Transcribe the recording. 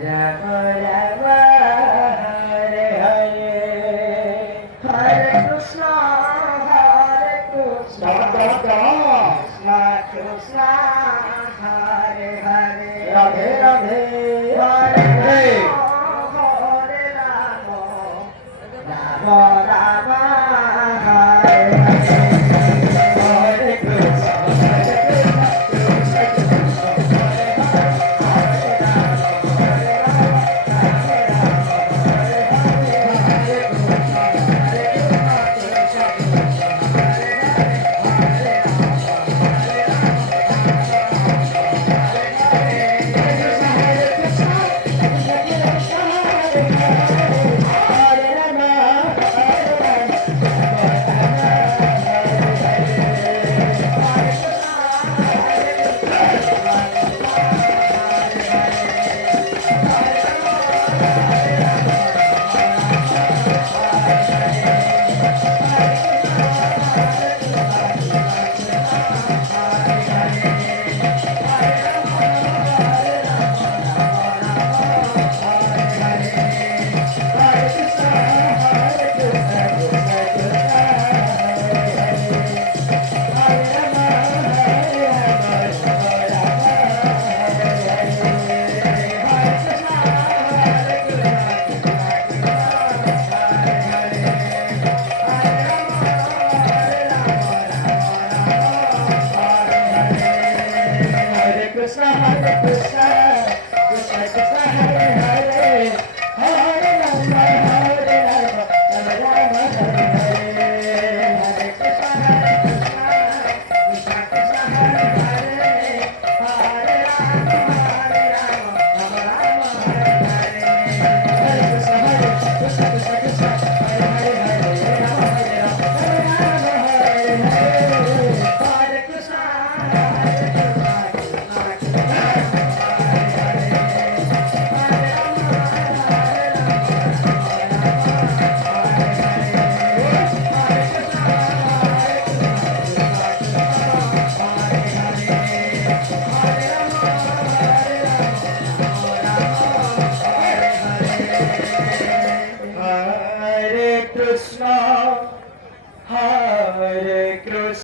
Rama Rama Hare Hare Hare Krishna Hare Krishna Krishna Krishna Hare Hare Radhe Radhe Hare Hare Hare Rama Rama Rama Hare Hare Hare Krishna Krishna Krishna Krishna, Hare Krishna, Krishna Krishna, Hare